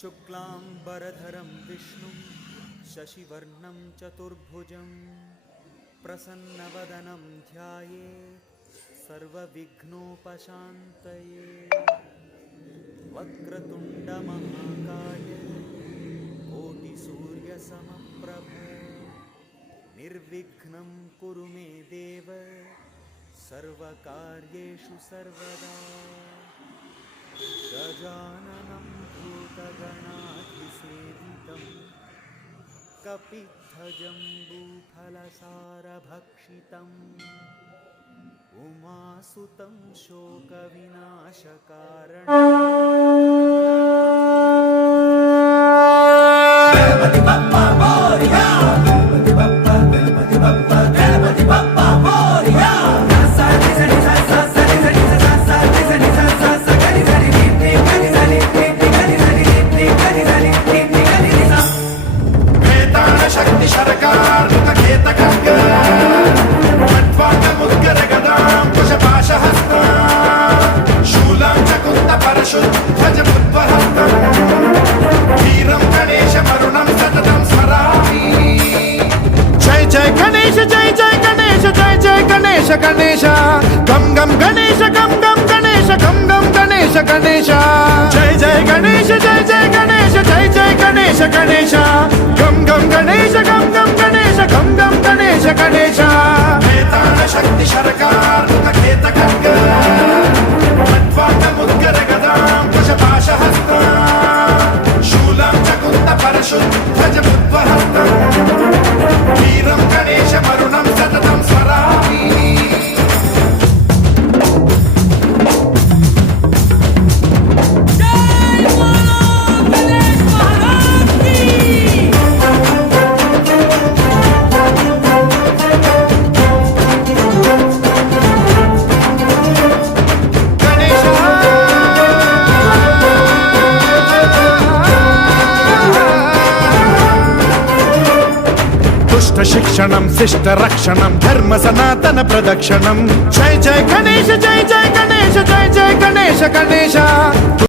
शुक्लांबरधरं विष्णुं शशिवर्णं चतुर्भुजं प्रसन्नवदनं ध्यायेत् सर्वविघ्नोपशान्तये। वक्रतुण्डमहाकाय कोटिसूर्यसमप्रभ निर्विघ्नं कुरु मे देव सर्वकार्येषु सर्वदा। गजाननं भूतगणाधिसेवितं कपित्थजम्बूफलसारभक्षितम् उमासुतं शोकविनाशकारणम्। गणपति बप्पा मोरया, गणपति बप्पा, गणपति बप्पा, गणपति बप्पा मोरया। शक्ति शरकार खेत खड्ग खट्वांग मुद्गर गदां कुशपाशहस्त शूलां च कुन्त परशुद्ध ध्वज बुद्वहस्तं वीरं गणेश वरुणं सततं स्मरामि। जय जय गणेश, जय जय गणेश, जय जय गणेश गणेश। गम गम गणेश, गम गम गणेश, गम गम गणेश गणेश। जय जय गणेश, जय जय गणेश, जय जय गणेश गणेश। गम गम गणेश, गम गम गणेश, गम गम गणेश गणेश। वेताल शक्ति शरकार खेत खड्ग खट्वांग मुद्गर गदां कुशपाशहस्त शूलां च कुन्त परशुद्ध ध्वज बुद्वहस्तं वीरं गणेश वरुणं सततं स्मरामि। शिक्षणं शिष्ट रक्षणं धर्म सनातन प्रदक्षिणं। जय जय गणेश, जय जय गणेश, जय जय गणेश गणेश।